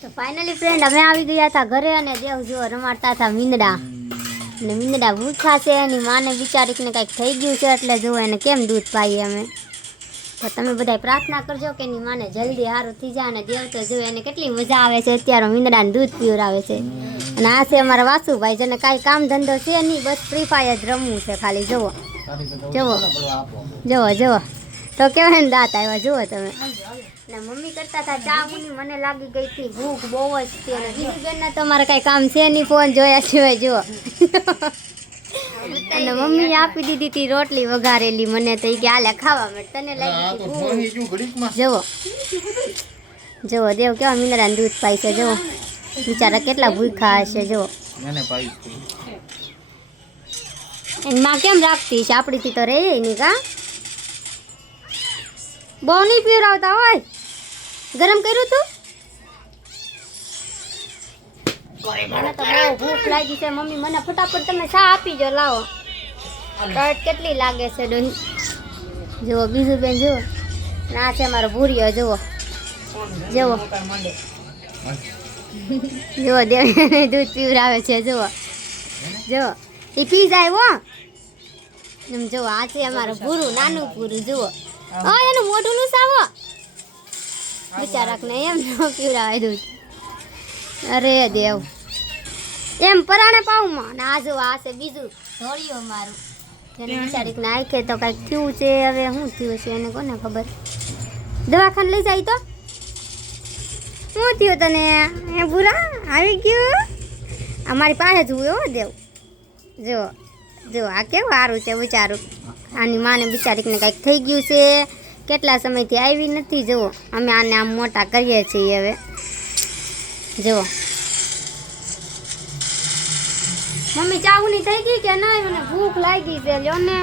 તો finally friend અમે આવી ગયા હતા ઘરે અને દેવ જો રમાડતા હતા મીંદડા અને મીંદડા ભૂખા છે એની માને બિચારીને કંઈક થઈ ગયું છે એટલે જો એને કેમ દૂધ પાઈએ અમે તો તમે બધા પ્રાર્થના કરજો કે એની માને જલ્દી સારું થઈ જાય અને દેવ તો જો એને કેટલી મજા આવે છે અત્યારે મીંદડાને દૂધ પીવડાવે છે અને આ છે અમારા વાસુભાઈ જેને કાંઈ કામ ધંધો છે નહીં બસ ફ્રી ફાયર જ રમવું છે ખાલી જુઓ જુઓ જુઓ જુઓ તો કેવાય ને દાંત આવ્યા જુઓ તમે ને મમ્મી કરતા હતા ચા ઉની મને લાગી ગઈ હતી ભૂખ બહુ જ હતી અને બીજી બેનના તો અમારે કાંઈ કામ છે નહીં ફોન જોયા સિવાય જુઓ અને મમ્મીએ આપી દીધી હતી રોટલી વઘારેલી મને તો એ કે હાલે ખાવા મળે તને લાગી જુઓ જુઓ દેવ કેવા મીંદડાને દૂધ પાય છે જુઓ બિચારા કેટલા ભૂખા હશે જુઓ એની માં કેમ રાખતી છે આપણીથી તો રે નહીં કા બહુ નહીં પીવડાવતા હોય ગરમ કર્યું તું મને તો બહુ ભૂખ લાગી છે મમ્મી મને ફટાફટ તમે ચા આપી જો લાવો કટ કેટલી લાગે છે ડોહી જુઓ બીજું બેન જુઓ ના છે મારો ભૂરિયો જુઓ જુઓ જુઓ દેવીને દૂધ પીવડાવે છે જુઓ જુઓ એ પી જાય હો એમ જુઓ આ છે અમારું ભૂરું નાનું ભૂરું જુઓ હા એનું મોઢું નું સાવો બિચારાકને એમ ન પીવડાવે દૂધ અરે દેવ એમ પરાણે પાઉમાં ને આ જો આ છે બીજું ધોળિયું મારું એને બિચારીકને આંખે તો કાંઈક થયું છે હવે શું થયું છે એને કોને ખબર દવાખાને લઈ જાય તો શું થયું તને એ બુરા આવી ગયું અમારી પાસે જ હોય હો દેવ જો જો આ કેવું સારું છે બિચારું આની માને બિચારીકને કાંઈક થઈ ગયું છે કેટલા સમયથી આવી નથી જુઓ અમે આને આમ મોટા કરીએ છીએ હવે જુઓ મમ્મી ચાવની થઈ ગઈ કે નહીં મને ભૂખ લાગી છે લ્યો ને